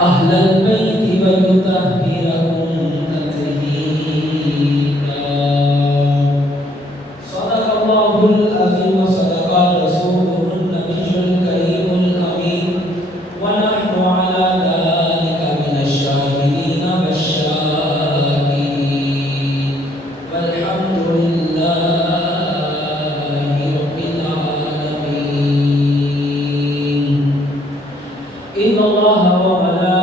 أهل البيت ويطهركم تطهيرا. صدق الله العظيم وصدق رسوله النبي الكريم الأمين، ونحن على ذلك من الشاهدين والشاكرين، والحمد لله رب العالمين. إن الله وملائكته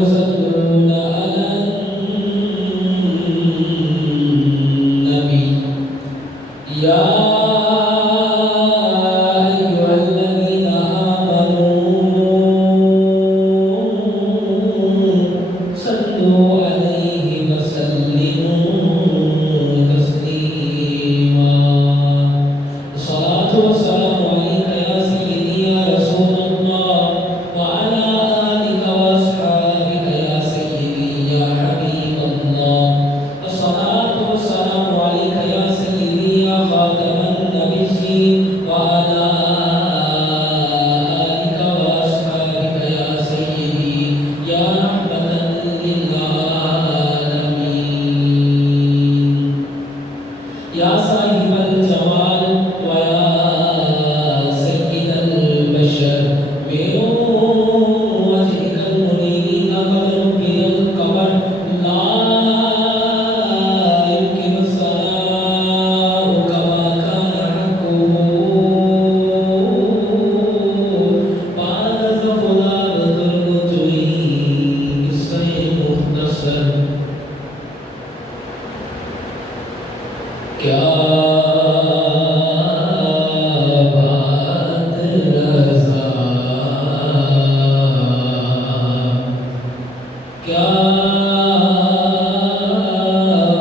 يصلون على النبي يا أيها الذين آمنوا صلوا عليه وسلموا تسليما. الصلاة والسلام عليك يا سيدي يا رسول الله، وعلى آلك وأصحابك يا سيدي يا حبيب الله. الصلاة والسلام عليك يا سيدي يا خاتم النبيين، وعلى آلك وأصحابك يا سيدي يا رحمة للعالمين. يا صاحب الجمال ويا سيد البشر، من وجهك المنير نظر في القمر، لا يمكن الثناء كما كان حقه. بعد زفلان ذرتي بالسيف مختصر، کیا بات رضا، کیا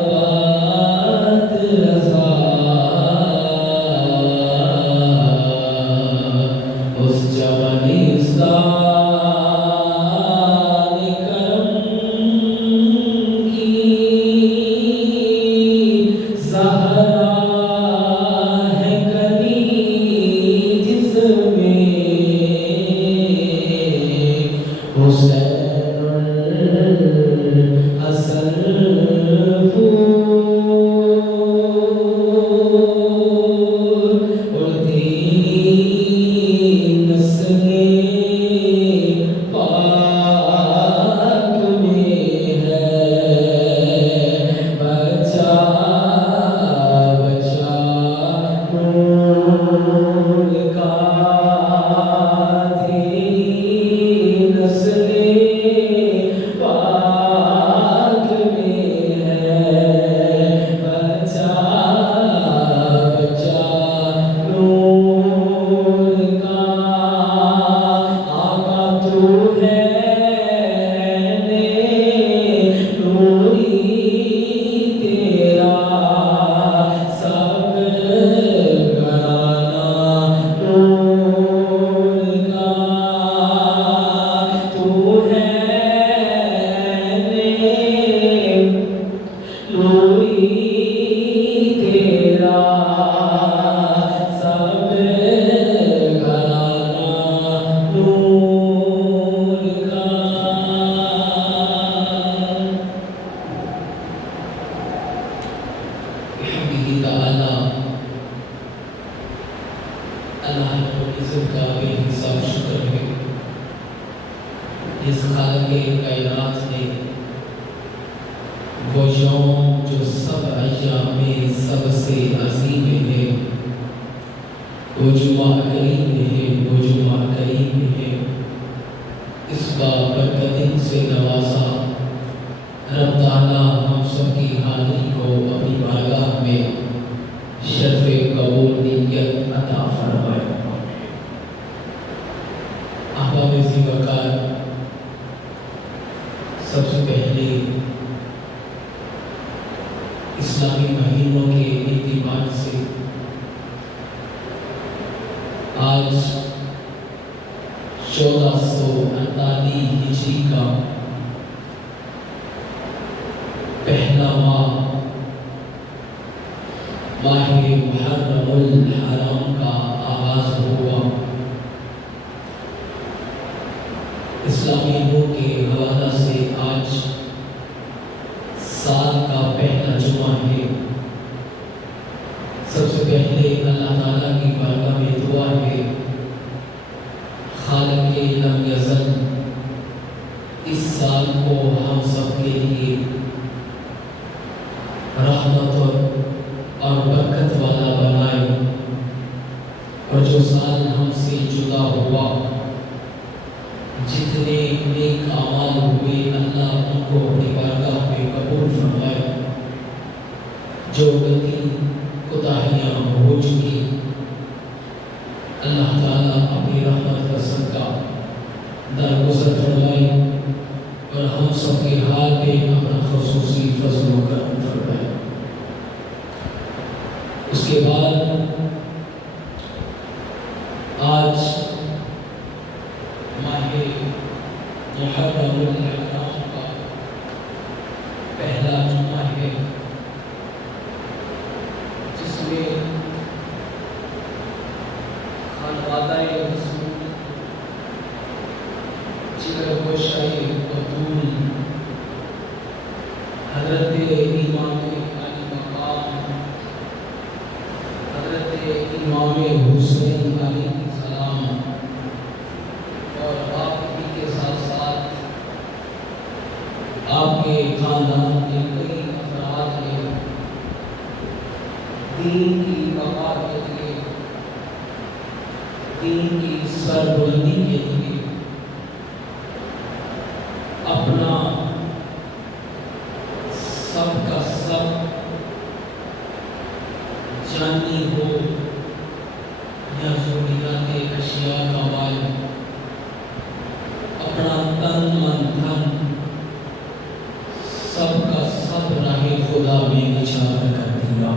بات رضا، اس جوانستان کرم کی زہرا ہے کلی جس میں حسین الحسن پھول اڑتی نسل پاک میں ہے، بچا بچا نور کا تیری نسل پاک میں ہے، بچا بچا نور کا. آقا تو ہے نوری تیرا سب گھرانہ نور کا. تو ہے نوری تیرا سب گھرانہ نور کا. بحمدہ تعالی، اللہ رب العزت کا بے حساب شکر ہے، اس خالق کائنات نے وہ یوم جو سب ایام میں سب سے عظیم ہے، وہ جمعہ کریم ہے، وہ جمعہ کریم ہے، اس بابرکت سے نوازا. رب تعالیٰ ہم سب کی حاضری کو اپنی بارگاہ میں شرف قبولیت عطا فرمائے. احباب ذی وقار، سب سے پہلے اسلامی مہینوں کے اعتبار سے آج 1448 ہجری کا پہلا ماہ ماہ محرم الحرام کا آغاز ہوا. اسلامی نور کے حوالہ سے آج سال کا پہلا جمعہ ہے۔ سب سے پہلے اللہ تعالیٰ کی بارگاہ میں دعا ہے، خالق لم یزل اس سال کو ہم سب کے لیے رحمت اور برکت والا بنائے، اور جو سال ہم سے جدا ہوا، جتنے نیک اعمال ہوئے اللہ ان کو اپنی بارگاہ میں قبول فرمائے، جو غلطی کوتاہیاں ہو چکی اللہ تعالیٰ اپنی رحمت کا صدقہ درگزر فرمائے، اور ہم سب کے حال میں اپنا خصوصی فضل و کرم فرمائے۔ اس کے بعد آج ماہ محرم الحرام کا پہلا جمعہ ہے، جس میں خانوادہ رسول جگر گوشۂ بطول حضرت امام علی مقام حضرت امام حسین علیہ السلام، اور آپ ہی کے ساتھ ساتھ آپ کے خاندان کے کئی افراد نے دین کی بقا کے لیے، دین کی سربلندی کے لیے اپنا سب کا سب جانی ہو یا ضروریات اشیاء کا مال، اپنا تن من دھن سب کا سب راہ خدا میں نچھاور کر دیا۔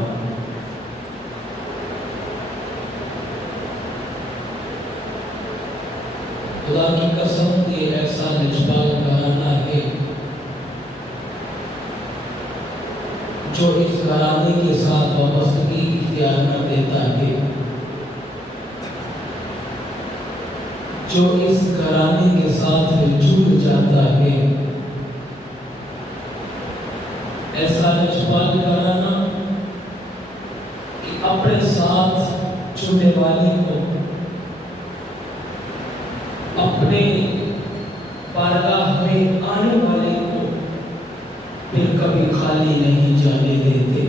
خدا کی قسم یہ ایسا لجپال گھرانہ ہے جو اس گھرانے کے ساتھ وابستگی اختیار کر دیتا ہے، جو اس گھرانے کے ساتھ جڑ جاتا ہے۔ ایسا لجپال گھرانہ کہ اپنے ساتھ چھوٹے والے کو، اپنے بارگاہ میں آنے والے کو پھر کبھی خالی نہیں جانے دیتے،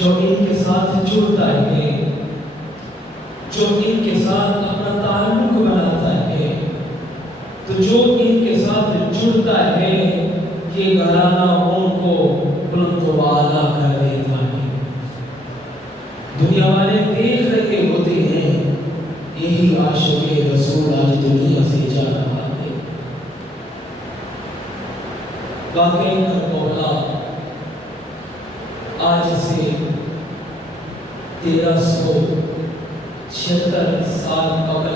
جو ان کے ساتھ جڑتا ہے، جو ان کے ساتھ اپنا تعلق بناتا ہے، تو جو ان کے ساتھ جڑتا ہے یہ گھرانہ ان کو بلند و اعلیٰ کر دیتا ہے۔ دنیا والے دیکھ رہے ہوتے ہیں یہی عاشق رسول آج دنیا سے جا رہا ہے۔ واقعی مولا آج سے 1376 سال قبل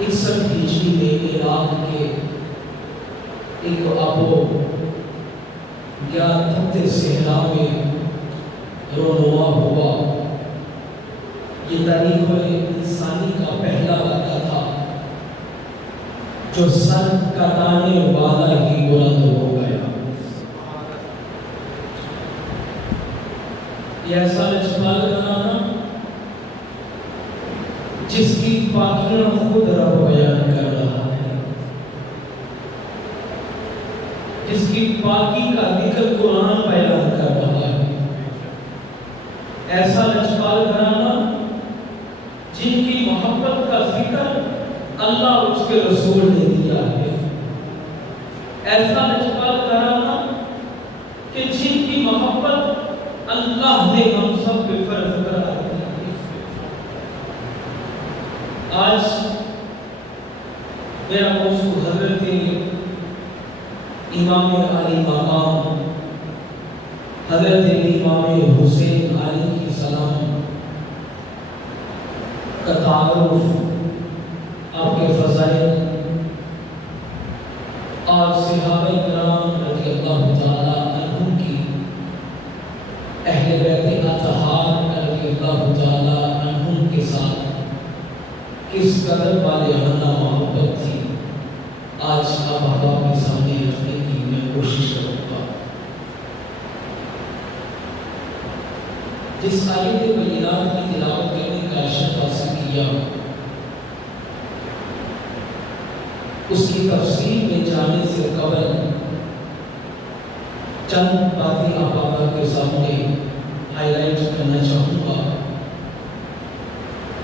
61 ہجری میں عراق کے ایک آبو یا تپتے صحرا میں رونما ہوا۔ یہ تاریخ انسانی کا پہلا واقعہ تھا جو سر کٹانے والا ہی بلند ہو گیا۔ یہ ایسا لجپال گھرانہ جس کی پاکیاں خود رب بیان کر رہا ہے، جس کی پاکی کا ذکر قرآن بیان کر رہا ہے۔ ایسا لجپال گھرانہ جن کی محبت کا ذکر اللہ اس کے رسول نے دیا ہے۔ ایسا لجپال گھرانہ کہ جن کی محبت اللہ نے ہم سب پہ فرض کرا دیا ہے۔ آج میرا موضوع حضرت امام علی مقام حضرت امام حسین علیہ السلام کا تعارف، آپ کے فضائل اور صحابہ کرام رضی اللہ تعالیٰ عنہم کی، اہل بیت اطہار رضی اللہ تعالیٰ عنہم کے ساتھ کس قدر والہانہ محبت تھی، آج اب آپ کے سامنے رکھنے کی میں کوشش کروں گا۔ جس آیت بینات کی تلاوت کرنے کا شرف حاصل کیا، اس کی تفصیل میں جانے سے قبل چند باتیں آپ کے سامنے ہائی لائٹ کرنا چاہوں گا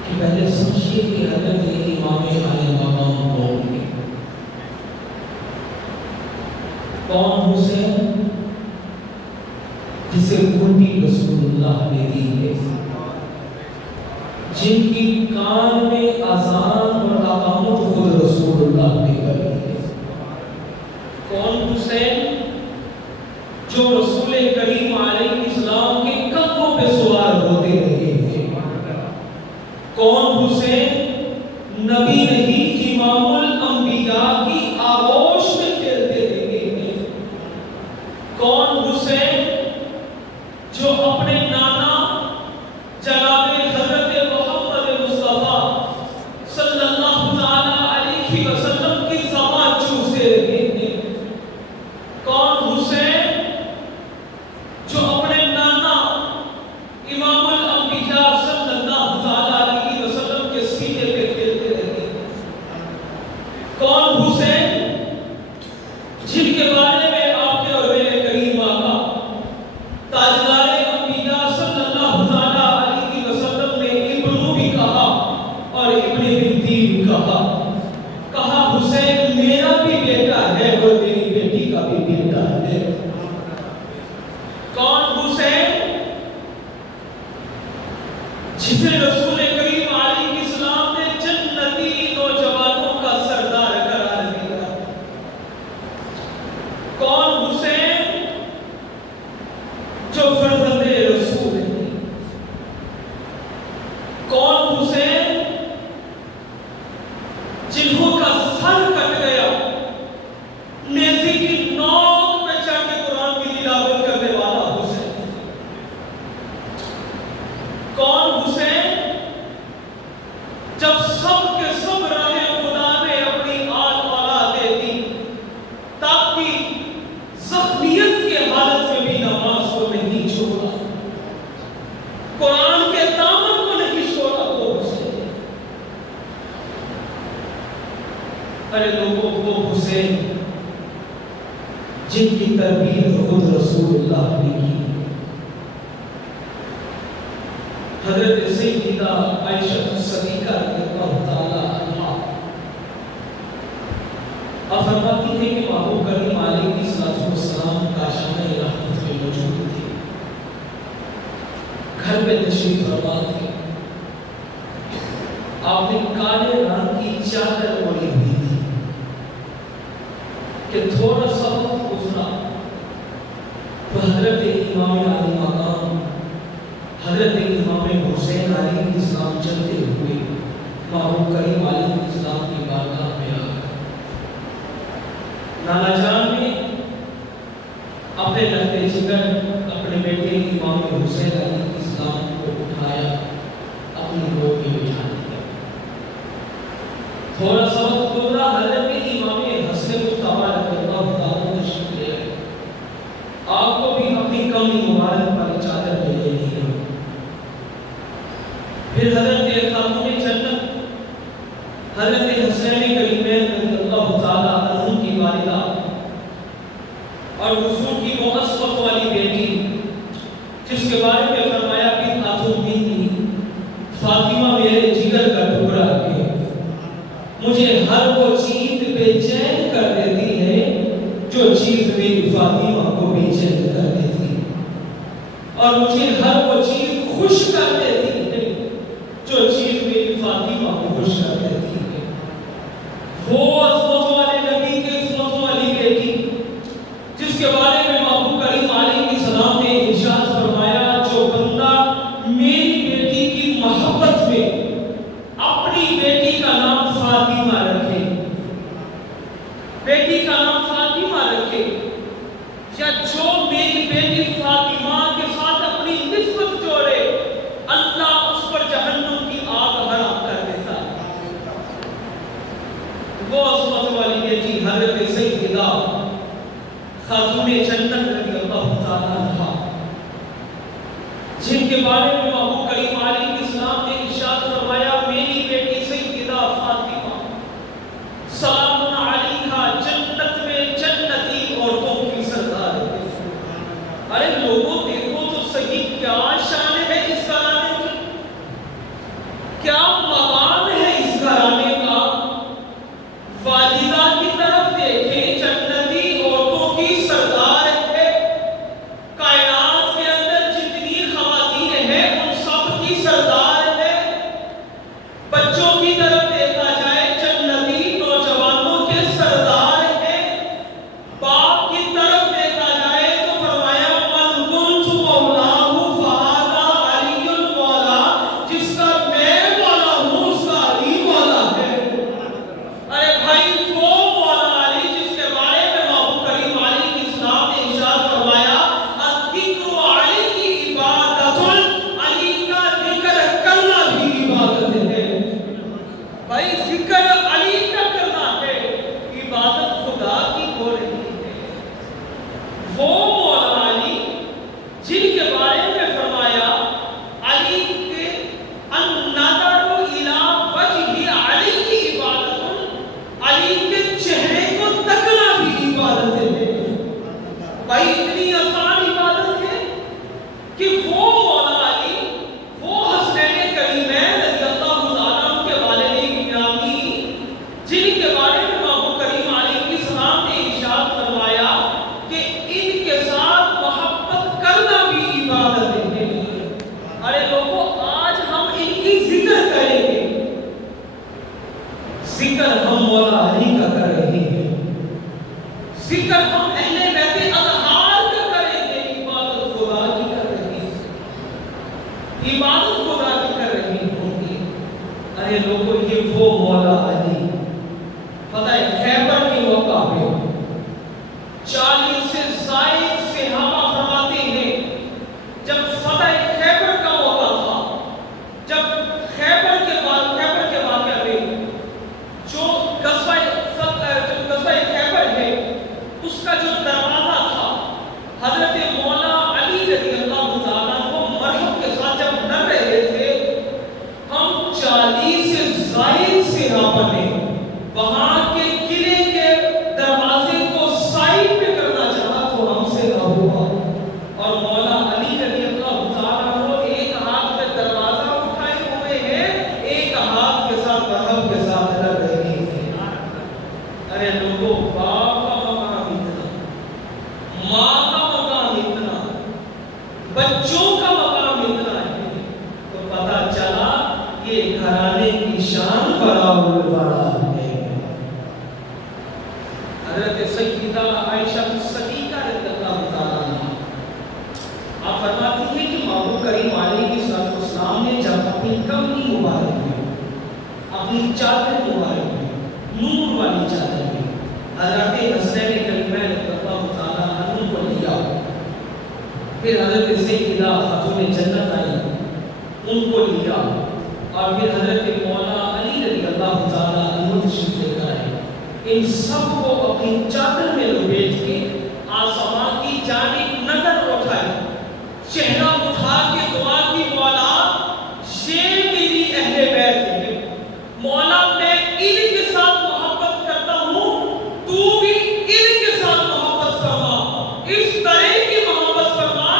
کہ پہلے سمجھیے کہ حضرت امام علی مقام کون ہے۔ کون حسین؟ جسے گھنٹی رسول اللہ نے دی ہے، جن کی کان میں اذان اور اقامت خود رسول اللہ نے کری ہے۔ کون حسین؟ جو رسول کریم علیہ السلام کے قدموں پہ سوار ہوتے رہے ہیں۔ کون حسین؟ نبی نہیں، امام الانبیاء کی آغوش میں کھیلتے رہے ہیں۔ کون حسین؟ جو اپنے نانا جناب حضرت محمد مصطفیٰ صلی اللہ تعالی علیہ وسلم کی سما چوسے رہے ہیں۔ کون حسین؟ جو اپنے نانا امام الانبیاء صلی اللہ تعالی علیہ وسلم کے سینے پہ کھیلتے رہے ہیں۔ کون حسین؟ جن کے بارے میں آپ کے اور میرے کریم آقا تاجدار انبیاء صلی اللہ تعالی علیہ وسلم نے ابنو بھی کہا اور ابن بنتی بھی کہا حسین میرا بھی بیٹا ہے اور میری بیٹی کا بھی بیٹا ہے۔ کون حسین؟ جسے رسول کریم علیہ السلام نے جنتی نوجوانوں کا سردار قرار دیا۔ کون حسین؟ جو فرزند رسول ہے۔ کون حسین؟ جنہوں کا سر کٹ گیا، نیزے کی نوک پہ چڑھ کے قرآن کی تلاوت کرنے والا حسین۔ کون حسین؟ جب سب کے سب راہ خدا نے اپنی آل اولاد دے دی، تاکہ زخمیت کے حالت میں بھی نماز کو نہیں چھوڑا، قرآن کے دامن کو نہیں چھوڑا، وہ حسین۔ ارے لوگوں، وہ حسین جن کی تربیت خود رسول اللہ نے کی۔ حضرت سیدہ عائشہ صدیقہ رضی اللہ تعالی عنہا فرماتی ہے کہ محبوب کریم علیہ السلام کاشانہ رحمت میں موجود تھے، گھر پہ تشریف فرما تھے۔ آپ نے کالے رنگ کی چادر اوڑھی ہوئی تھی کہ تھوڑا سا وقت گزرا تو حضرت امام علی مقام حضرت امام حسین علیہ السلام چلتے ہوئے محبوب کریم علیہ السلام کی بارگاہ میں آ گئے۔ نانا جان نے اپنے لگتے جگر اپنے بیٹے امام حسین علیہ السلام کو اٹھایا، اپنی گود میں بٹھا دیا۔ تھوڑا سا وقت گزرا، حضرت امام حسن مصطفیٰ رضی اللہ تعالیٰ تشریف لے آئے۔ آپ کو بھی اپنی کملی مبارک والی چادر میں لے لیا۔ پھر حضرت خاتون جنت حضرت حسین کریمین رضی اللہ تعالیٰ عنہ کی والدہ اور حضور کی وہ عصمت والی بیٹی جس کے بارے میں فرمایا کہ خاتون بنتی فاطمہ میرے جگر کا ٹکڑا ہے، مجھے ہر وہ چیز بے چین کر دیتی ہے جو چیز میری فاطمہ کو بے چین کر دیتی ہے، اور مجھے ہر وہ چیز خوش کر دیتی ہے جو چیز میری فاطمہ کو خوش کر دیتی ہے۔ وہ عصمت والے نبی کے عصمت والی بیٹی جس کے بارے میں محبوب کریم علیہ السلام نے ارشاد فرمایا، جو بندہ میری بیٹی کی محبت میں اپنی بیٹی کا نام فاطمہ رکھے، بیٹی کا نام فاطمہ رکھے، یا جو میری بیٹی فاطمہ کے ساتھ اپنی نسبت جوڑے، اللہ اس پر جہنم کی آگ حرام کر دیتا ہے۔ سیدہ خاتون جنت رضی اللہ تعالیٰ عنہا، جن کے بارے میں محبوب کریم علیہ السلام نے ارشاد فرمایا میری بیٹی سیدہ فاطمہ سلام علیہا جنت میں جنتی عورتوں کی سردار ہے۔ ارے لوگوں دیکھو تو صحیح کیا شان ہے اس گھرانے کی، کیا مقام ہے اس گھرانے کا۔ والدہ کی طرف دیکھیں، جنتی عورتوں کی سردار ہے، کائنات کے اندر جتنی خواتین ہیں ان سب کی سردار ہے۔ بچوں کی طرف دیکھا جائے، جنتی نوجوانوں کے سردار ہے۔ باپ کی طرف دیکھا جائے تو فرمایا من کنت مولاہ فہذا علی مولا، جس کا میں مولا ہوں اس کا علی مولا ہے۔ ارے بھائی وہ مولا علی جس کے بارے میں محبوب کریم علیہ السلام نے ارشاد فرمایا الذکر علی کی عبادت، علی کا ذکر کرنا بھی عبادت ہے۔ بھائی ذکر علی کا کرنا ہے، عبادت خدا کی ہو رہی ہے۔ وہ مولا علی جن کے بارے میں فرمایا علی کے النظر الی وجہ علی کی عبادت، علی کے چہرے کو تکنا بھی عبادت ہے۔ بھائی اتنی آسان عبادت ہے کہ وہ مولا علی، وہ حسنین کریمین رضی اللہ تعالیٰ عنہ کے والدین گرامی، جن کے بارے میں محبوب کریم علیہ السلام نے ارشاد فرمایا کہ ان کے ساتھ محبت کرنا بھی عبادت ہے۔ ارے لوگوں آج ہم ان کی ذکر کریں گے، ذکر ہم مولا علی کا کر رہے ہیں، ذکر ہم اہل بیت اطہار کا کریں گے، عبادت خدا کی کر رہے ہیں، عبادت خدا کی کر رہی ہوں گی۔ ارے لوگوں یہ وہ مولا علی فتح خیبر کے موقع پہ 40 سے زائد صحابہ فرماتے ہیں جب فتح خیبر کا موقع تھا، جب خیبر کے واقعہ میں جو غزوہ خیبر ہے اس کا جو دروازہ تھا، حضرت مولا علی رضی اللہ تعالیٰ عنہ مرحب کے ساتھ جب ڈر رہے تھے، ہم 40 سے زائد صحابہ نے وہاں کے قلعے کے دروازے کو سائڈ پہ کرنا چاہا تو ہم سے نہ ہوا، اور مولا علی رضی اللہ تعالیٰ عنہ ایک ہاتھ میں دروازہ اٹھائے ہوئے ہیں، ایک ہاتھ کے ساتھ مرحب کے ساتھ ڈر رہے ہیں۔ ارے لوگوں باپ کا مقام اتنا، ماں کا مقام اتنا، بچوں کا مقام اتنا ہے تو پتہ چلا یہ گھرانے کی شان بڑا ہے۔ حضرت سیدہ عائشہ صدیقہ رضی اللہ تعالیٰ عنہا آپ فرماتی ہیں کہ محبوب کریم علیہ السلام نے جب اپنی کملی مبارک میں، اپنی چادر مبارک میں، نور والی چادر میں حضرت حسنین کریمین رضی اللہ تعالیٰ عنہ کو لیا، پھر حضرت سیدہ خاتون جنت آئی ان کو لیا، اور پھر حضرت مولا علی رضی اللہ تعالیٰ عنہ تشریف لے کر آئے، ان سب کو اپنی چادر میں لپیٹ کے آسمان کی جانب نظر اٹھائی، چہرہ اٹھا کے دعا کی مولا یہ میری اہل بیت ہے، مولا میں ان کے ساتھ محبت کرتا ہوں، تو بھی ان کے ساتھ محبت فرما، اس طرح کی محبت فرما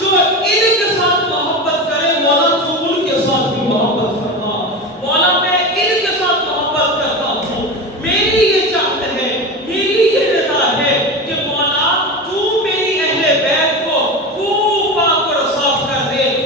جو ان کے ساتھ محبت کرے، مولا تو ان کے ساتھ بھی محبت فرما، مولا میں ان کے ساتھ محبت کرتا ہوں، میری یہ چاہت ہے، میری یہ رضا ہے کہ مولا تو میری اہل بیت کو خوب پاک اور صاف کر دے،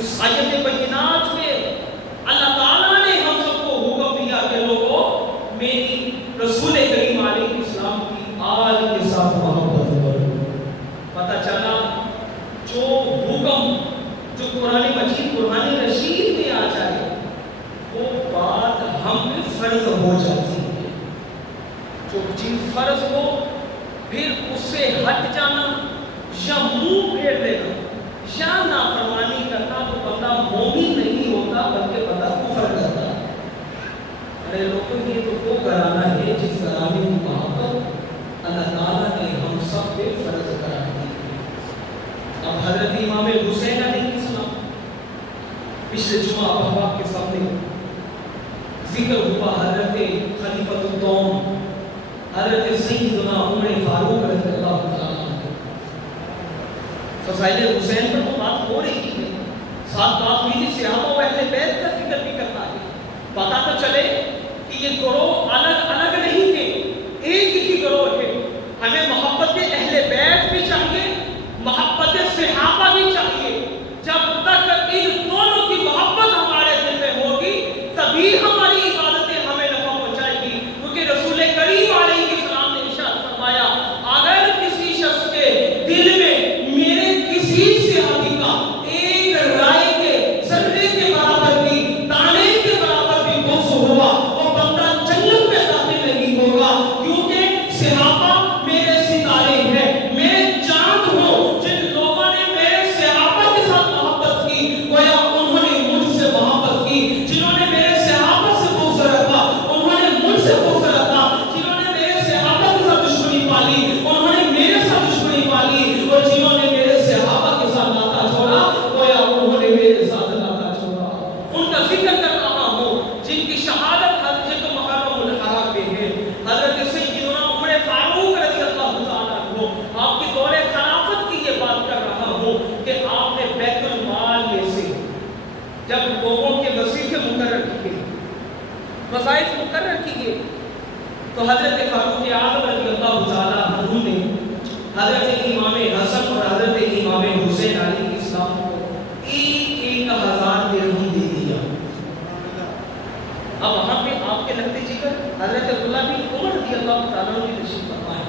اس آیت بینات میں اللہ تعالیٰ نے ہم سب کو حکم دیا کہ لوگوں میری رسول کریم علیہ السلام کی آل کے ساتھ محبت کرو۔ پتہ چلا جو حکم جو قرآن مجید قرآن رشید میں آ جائے وہ بات ہم پہ فرض ہو جاتی ہے۔ جو چیز فرض ہو پھر اس سے ہٹ جانا یا منہ پھیر دینا یا نافرمانی کرنا تو بندہ مومن نہیں ہوتا بلکہ بندہ کفر کرتا ہے۔ ارے لوگوں یہ تو وہ گھرانہ ہے جس گھرانے کی محبت اللہ تعالیٰ نے ہم سب پہ فرض کرا دی ہے۔ اب حضرت امام حسین علیہ السلام پچھلے جمعہ احباب کے سامنے ذکر ہوا، حضرت خلیفۃ الدوم حضرت سیدنا عمر فاروق رضی اللہ تعالیٰ عنہ۔ فضائل حسین پر تو بات ہو رہی ہے، ساتھ بات ہوئی تھی صحابہ و اہل بیت کا ذکر بھی کرنا ہے۔ پتہ تو چلے کہ یہ گروہ الگ الگ نہیں تھے، ایک ہی گروہ ہے۔ ہمیں محبت اہل بیت بھی چاہیے، محبت صحابہ بھی چاہیے۔ جب تک ان دونوں کی محبت ہمارے دل میں ہوگی تبھی ہماری عبادتیں ہمیں نفع پہنچائے گی، کیونکہ رسول کریم علیہ السلام نے ارشاد فرمایا اگر کسی شخص کے دل میں میرے کسی صحابی کا ایک رائے کے ذرے کے برابر بھی دانے کے برابر بھی بغض ہوا وہ بندہ جنت میں داخل نہیں ہوگا، کیونکہ صحابہ میرے ستارے ہیں، میں چاند ہوں۔ جن لوگوں نے میرے صحابہ کے ساتھ محبت کی گویا انہوں نے مجھ سے محبت کی، جنہوں نے میرے صحابہ سے بغض رکھا انہوں نے مجھ سے بغض رکھا، جنہوں نے میرے صحابہ کے ساتھ دشمنی پالی انہوں نے میرے ساتھ دشمنی پالی، اور جنہوں نے میرے صحابہ کے ساتھ ناتا چھوڑا گویا انہوں نے میرے ساتھ ناتا چھوڑا۔ ان کا ذکر کر رہا ہوں جن کی شہادت حضرت محرم الحرام میں ہے، حضرت سیدنا عمر فاروق رضی اللہ تعالیٰ عنہ۔ آپ کی دور خلافت کی یہ بات کر رہا ہوں کہ آپ نے بیت المال میں سے جب لوگوں کے وظیفے مقرر کیے، وظائف مقرر کیے، تو حضرت فاروق اعظم رضی اللہ تعالیٰ عنہ نے حضرت امام حسن اور حضرت امام حسین علیہ السلام کو 1,000 درہم دے دیا۔ اب وہاں پہ آپ کے لگتے جگر حضرت عبداللہ بن عمر رضی اللہ تعالیٰ عنہ کی تشریف فرما ہے،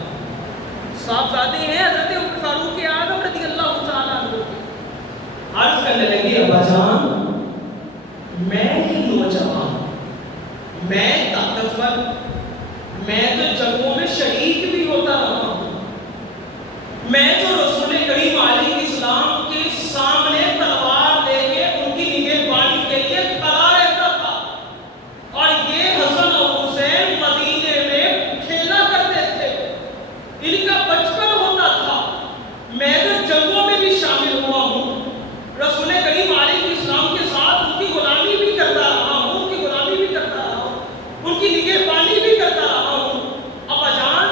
صاحبزادے ہیں حضرت عمر فاروق اعظم رضی اللہ تعالیٰ عنہ کے۔ عرض کرنے لگے ابا جان میں ہی نوجوان، میں طاقتور، میں تو جنگوں میں شریک بھی ہوتا رہا ہوں، میں جو رسول کریم علیہ السلام کے سامنے تلوار لے کے ان کی نگہبانی کے لیے کھڑا رہتا تھا، اور یہ حسن اور حسین مدینے میں کھیلا کرتے تھے، ان کا بچپن ہوتا تھا، میں تو جنگوں میں بھی شامل ہوا ہوں، رسول کریم علیہ السلام کے ساتھ ان کی غلامی بھی کرتا رہا ہوں، ان کی غلامی بھی کرتا رہا ہوں، ان کی نگہبانی بھی کرتا رہا ہوں۔ ابا جان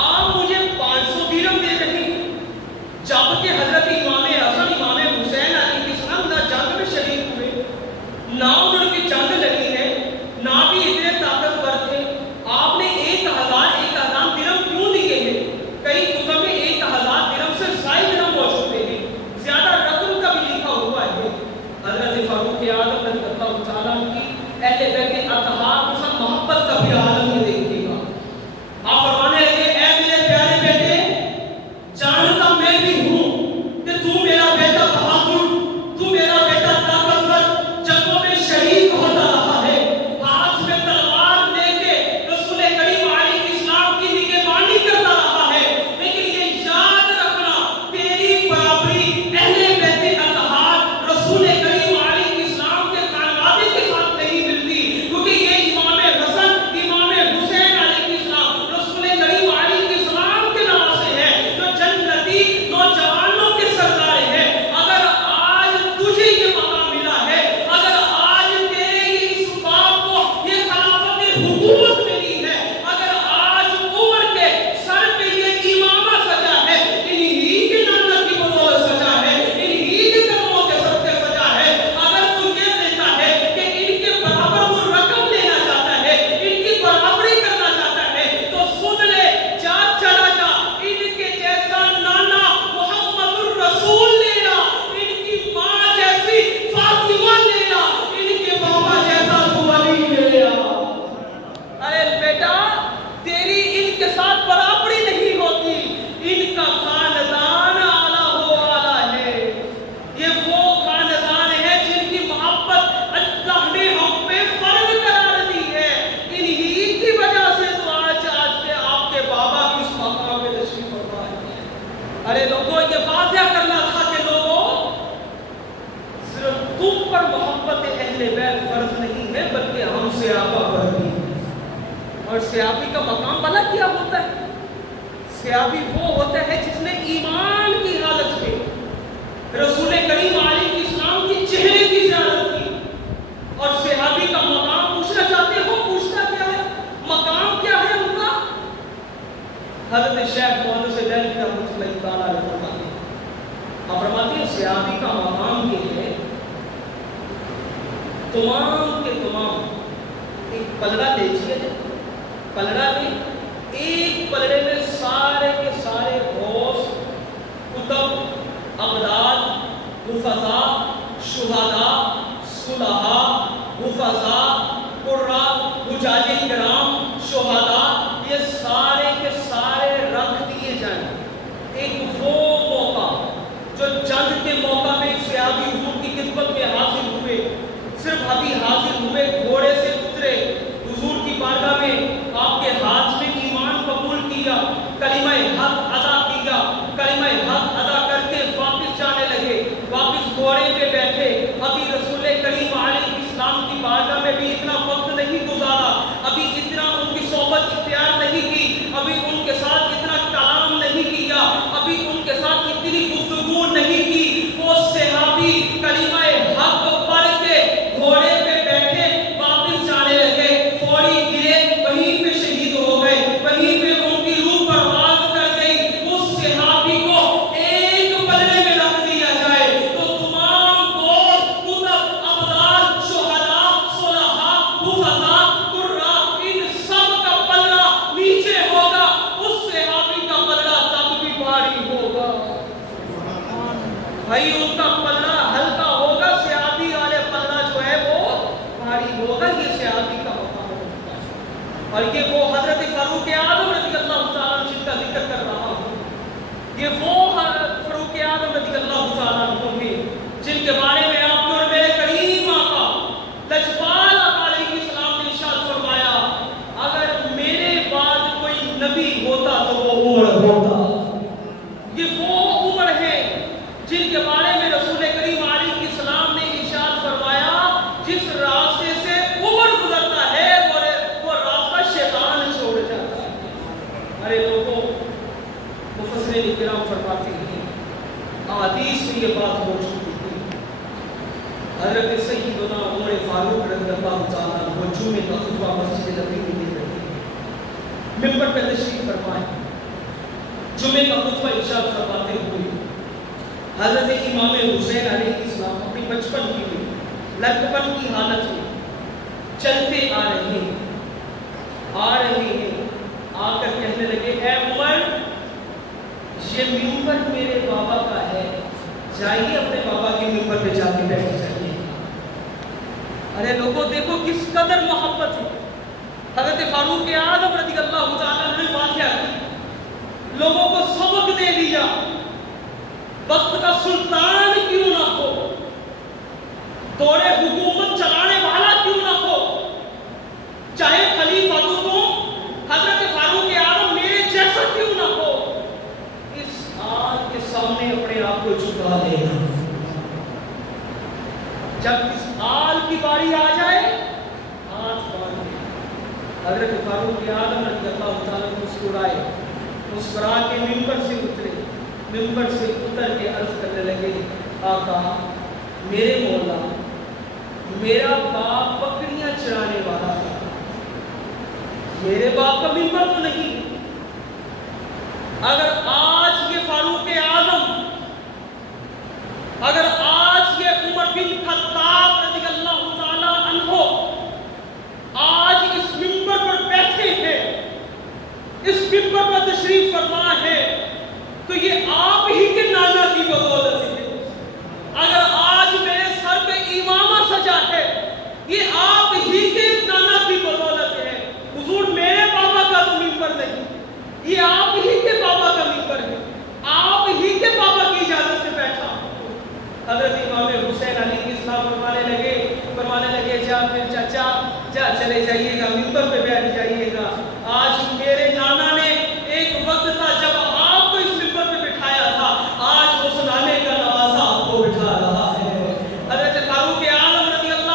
آپ مجھے 500 درہم دے رہے ہیں، جبکہ محبت اہل بیت فرض نہیں ہے بلکہ ہم صحابہ پر بھی. اور صحابی کا مقام بھلا کیا ہوتا ہے؟ صحابی وہ ہوتا ہے جس نے ایمان کی حالت میں رسول کریم علیہ السلام کی چہرے کی زیارت کی. اور صحابی کا مقام پوچھنا چاہتے ہو؟ پوچھتا کیا ہے؟ مقام کیا ہے ان کا؟ حضرت شیخ محمد سے دہلوی رحمۃ اللہ تعالیٰ علیہ فرماتے ہیں، آپ فرماتے ہیں صحابی کا مقام یہ ہے تمام کے تمام ایک پلڑا لیجیے، پلڑا میں ایک پلڑے میں سارے کے سارے غوث، کتب، ابدال، حفظاء، شہداء، صلحاء، حفظاء، قراء، حجاج کرام، شہداء، یہ سارے کے سارے رکھ دیے جائیں. ایک وہ موقع جو جنگ کے موقع میں صحابی حضور کی خدمت میں حاضر ہوئے، صرف ابھی حاضر ہوئے، گھوڑے سے اترے، حضور کی بارگاہ میں آپ کے ہاتھ میں ایمان قبول کیا، کلمہ حق ادا کیا، کلمہ حق ادا کر کے واپس جانے لگے، واپس گھوڑے پہ بیٹھے. ابھی رسول کریم علیہ السلام کی بارگاہ میں بھی اتنا وقت نہیں گزارا، ابھی اتنا ان کی صحبت اختیار نہیں کی، ابھی ان کے ساتھ اتنا کلام نہیں کیا، ابھی ان کے ساتھ اتنی گفتگو نہیں کی. وہ صحابی کلمہ حق پڑھ کے گھوڑے پہ بیٹھے واپس جانے لگے، فوری گرے، وہیں پہ شہید ہو گئے، وہیں پہ ان کی روح پرواز کر گئی. اس صحابی کو ایک پلڑے میں رکھ دیا جائے تو تمام گوشت، کتب، ابدال، شہداء، صلحاء، حفظاء، قراء، ان سب کا پلڑا نیچے ہوگا، اس صحابی کا پلڑا تب بھی بھاری ہوگا. بھائی ان کا پلڑا ہلکا ہوگا، صحابی والے پلڑا جو ہے وہ بھاری ہوگا. یہ صحابی کا مقام ہوتا ہے. اور یہ وہ حضرت فاروق اعظم رضی اللہ تعالیٰ عنہ جن کا ذکر کر رہا ہوں، یہ وہ فاروق اعظم رضی اللہ تعالیٰ عنہ ہیں جن کے بارے میں آپ کو اور میرے کریم آقا لجپال آقا علیہ السلام نے ارشاد فرمایا، اگر میرے بعد کوئی نبی ہوتا تو وہ عمر ہوتا. یہ وہ عمر ہے جن کے بارے میں رسول کریم علیہ السلام نے ارشاد فرمایا، جس راستے سے عمر گزرتا ہے وہ راستہ شیطان چھوڑ جاتا ہے. ارے لوگوں، مفسرین کرام فرماتے ہیں، احادیث میں یہ بات موجود ہے. حضرت سیدنا عمر فاروق رضی اللہ تعالیٰ عنہ جمعے کا خطبہ مسجد نبوی میں دے رہے ہیں، ممبر پہ تشریف فرمائے، جمعے کا خطبہ ارشاد فرماتے ہوئے حضرت امام حسین علیہ السلام اپنی بچپن کی لڑکپن کی حالت میں چلتے آ رہے ہیں، آ کر کہنے لگے، اے عمر، یہ ممبر میرے بابا کا ہے، جائیے اپنے بابا کے ممبر پہ جا کے بیٹھ جائیے. ارے لوگوں دیکھو کس قدر محبت ہے. حضرت فاروق اعظم رضی اللہ تعالیٰ نے واقعہ کی، لوگوں کو سبق دے دیا. وقت کا سلطان کیوں نہ ہو، دور حکومت چلانے والا کیوں نہ ہو، چاہے خلیفہ تو حضرت فاروق اعظم میرے جیسا کیوں نہ ہو، اس آگ کے سامنے اپنے آپ کو جھکا دینا. جب اس آگ کی باری آ جائے ہاتھ باندھے. حضرت فاروق اعظم رضی اللہ تعالیٰ مسکرا کے ممبر سے اترے، ممبر سے اتر کے عرض کرنے لگے، آقا میرے مولا، میرا باپ بکریاں چرانے والا تھا، میرے باپ کا ممبر تو نہیں. اگر آج یہ فاروق اعظم، اگر آج یہ عمر بن خطاب رضی اللہ تعالی عنہ آج اس ممبر پر بیٹھے ہیں، اس ممبر پر تشریف فرما ہے، تو یہ آپ ہی کے نانا کی بدولت ہے. اگر آج میرے سر پہ امامہ سجا ہے، یہ آپ ہی کے نانا کی بدولت ہے. حضور میرے بابا کا تو ممبر نہیں، یہ آپ ہی کے بابا کا ممبر ہے، آپ ہی کے بابا کی اجازت سے بیٹھا. حضرت امام حسین علیہ السلام فرمانے لگے جا پھر چچا جا چلے جائیے گا، ممبر پہ بیٹھ جائیے گا. آج میرے نانا نے ایک وقت تھا جب آپ کو اس ممبر پہ بٹھایا تھا، آج اس نانے کا نوازا آپ کو بٹھا رہا ہے. حضرت فاروق اعظم رضی اللہ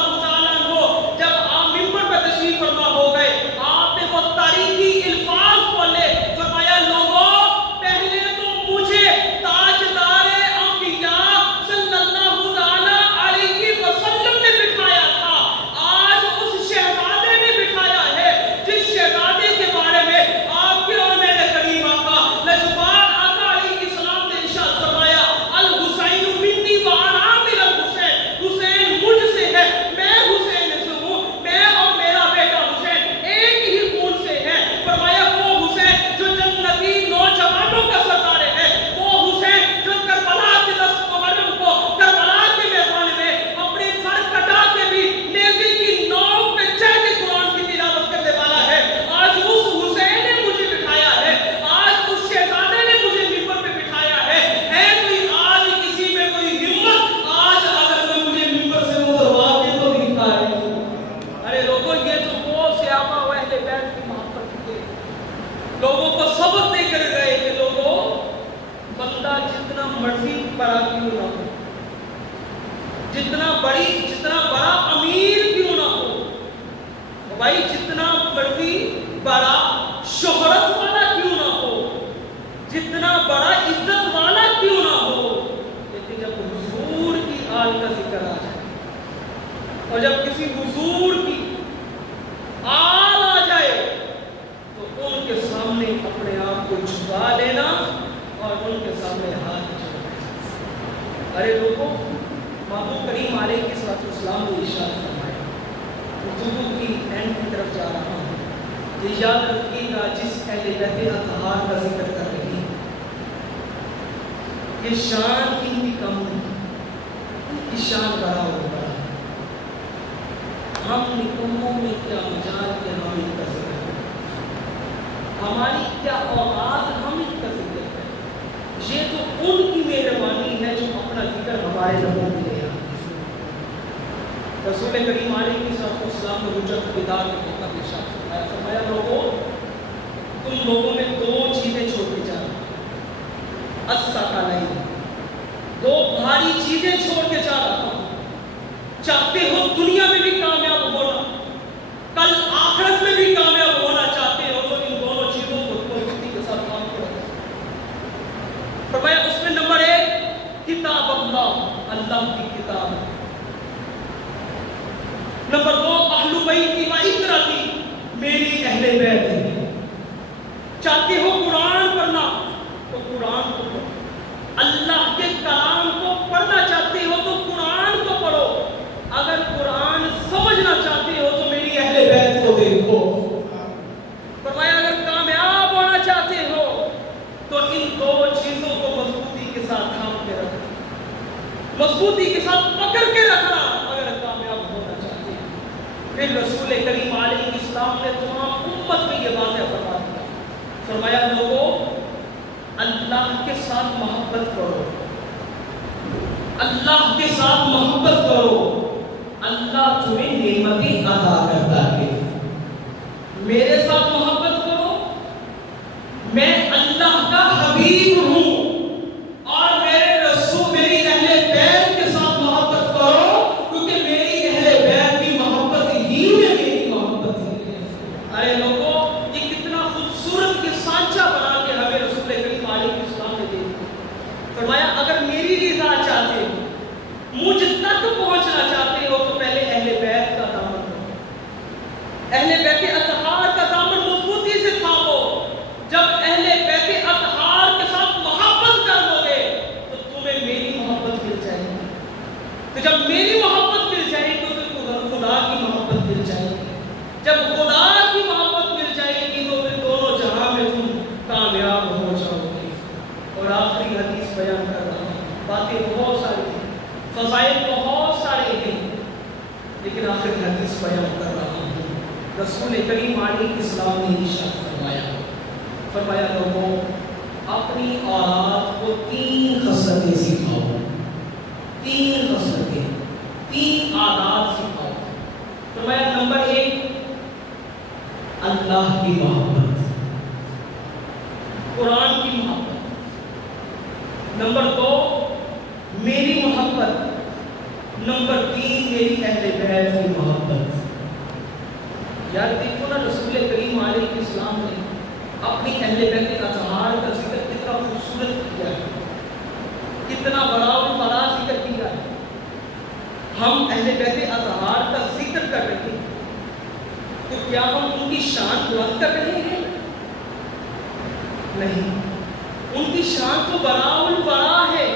جتنا بڑا امیر کیوں نہ ہو بھائی، جتنا مرضی بڑا شہرت والا کیوں نہ ہو، جتنا بڑا عزت والا کیوں نہ ہو، لیکن جب حضور کی آل کا ذکر آ جائے اور جب کسی حضور کی آل آ جائے تو ان کے سامنے اپنے آپ کو جھکا لینا اور ان کے سامنے ہاتھ جوڑنا۔ ارے لوگوں، محبوب کریم علیہ الصلوۃ والسلام نے ارشاد فرمایا، گفتگو کی اینڈ کی طرف جا رہا ہوں، یہ یاد رکھیے گا جس اہل بیت اطہار کا ذکر کر رہی ہے، یہ شان کی بھی کم نہیں، ان کی شان بڑا اور بڑا۔ ہم نکموں میں کیا مجال کہ ہم ان کا ذکر کریں، ہماری کیا اوقات ہم ان کا ذکر کریں، یہ تو ان کی مہربانی ہے جو اپنا ذکر ہمارے لبوں میں لے آتے۔ رسول کریم علیہ السلام نے حجت الوداع کے موقع پر ارشاد فرمایا، لوگوں تم لوگوں میں دو چیزیں چھوڑ کے جا رہا ہوں، الثقلین، دو بھاری چیزیں چھوڑ کے جا رہا ہوں، چاہتے ہو دنیا میں بھی کامیاب ہونا، کل آخرت میں بھی کامیاب ہونا چاہتے ہو تو ان دونوں چیزوں کو مضبوطی کے ساتھ کام کرو۔ فرمایا اس میں نمبر 1 کتاب اللہ کی کتاب، نمبر 2 اہل بیتی و عترتی، میری اہل بیت ہے۔ چاہتے ہو قرآن پڑھنا تو قرآن کو پڑھو، اللہ کے کلام کو پڑھنا چاہتے ہو تو قرآن کو پڑھو، اگر قرآن سمجھنا چاہتے ہو تو میری اہل بیت کو دیکھو۔ فرمایا اگر کامیاب ہونا چاہتے ہو تو ان دو چیزوں کو مضبوطی کے ساتھ تھام کے رکھنا، مضبوطی کے ساتھ پکڑ کے رکھنا اگر کامیاب ہونا چاہتے ہیں۔ پھر رسول کریم علیہ السلام نے تمام امت میں یہ واضح فرما دیا، فرمایا لوگوں اللہ کے ساتھ محبت کرو، اللہ کے ساتھ محبت کرو، اللہ تمہیں نعمتیں عطا کرتا ہے۔ میرے ساتھ محبت کرو، میں اللہ کا حبیب ہوں، اور میرے رسول میری اہل بیت کے ساتھ محبت کرو، کیونکہ میری اہل بیت کی محبت ہی میں میری محبت ہے۔ ارے لوگوں، یہ کتنا خوبصورت کے سانچہ بنا کے ہمیں رسول کریم علیہ السلام نے دے دیا۔ فرمایا اگر میری رضا چاہتے ہو، مجھ تک پہنچنا چاہتے ہو تو پہلے اہل بیت کا دامن کرو، اہل بیت اطہار کا دامن مضبوطی سے تھامو۔ جب اہل بیت اطہار کے ساتھ محبت کر لو گے تو تمہیں میری محبت مل جائے گی، تو جب میری محبت مل جائے گی تو تم خدا کی محبت مل جائے گی، جب خدا کی محبت مل جائے گی تو پھر دونوں جہاں میں تم کامیاب ہو جاؤ گے۔ اور آخری حدیث بیان کر رہا ہوں، باتیں بہت ساری ہیں، فضائل بہت سارے ہیں، لیکن آخری حدیث بیان کر رہا ہوں۔ رسول کریم علیہ السلام نے ارشاد فرمایا لوگوں اپنی اولاد کو 3 خصلتیں سکھاؤ، 3 خصلتیں، 3 عادات سکھاؤ۔ فرمایا نمبر 1 اللہ کی محبت، قرآن کی محبت، نمبر 2 میری محبت، نمبر 3 میری اہل بیت کی محبت۔ یار دیکھو نا رسول کریم علیہ السلام نے اپنی اہل بیت اطہار کا ذکر کتنا خوبصورت کیا ہے، کتنا بڑا اور بڑا ذکر کیا ہے۔ ہم اہل بیت اطہار کا ذکر کر رہے ہیں تو کیا ہم ان کی شان بلند کر رہے ہیں؟ نہیں، ان کی شان تو بڑا اور بڑا ہے،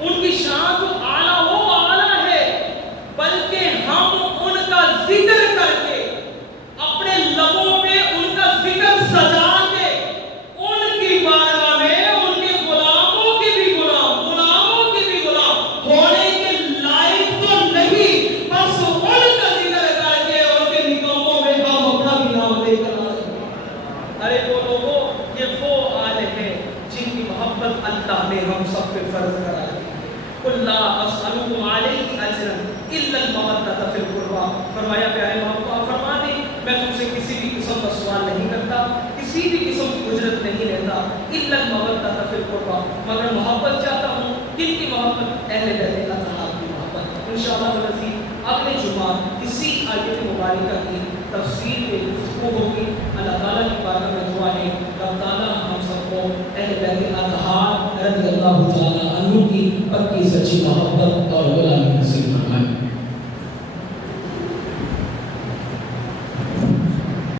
ان کی شان تو اعلیٰ و اعلیٰ ہے، بلکہ ہم ان کا ذکر کر کے اپنے لبوں پہ ان کا ذکر سجا کے ان کی بارگاہ میں ان کے غلاموں کی بھی غلام ہونے کے لائق تو نہیں، بس ان کا ذکر کر کے ان کے نکموں میں ہم اپنا بھی نام لے کر آ سکتے۔ ارے وہ لوگوں، یہ وہ آل ہیں جن کی محبت اللہ نے اگلے جمعہ اسی آیت مبارکہ کی تفسیر پہ گفتگو ہوگی. اللہ تعالیٰ کی بارگاہ میں دعا ہے رب تعالیٰ ہم سب کو اہل بیت اطہار رضی اللہ تعالیٰ عنہ کی پکی سچی محبت اور غلامی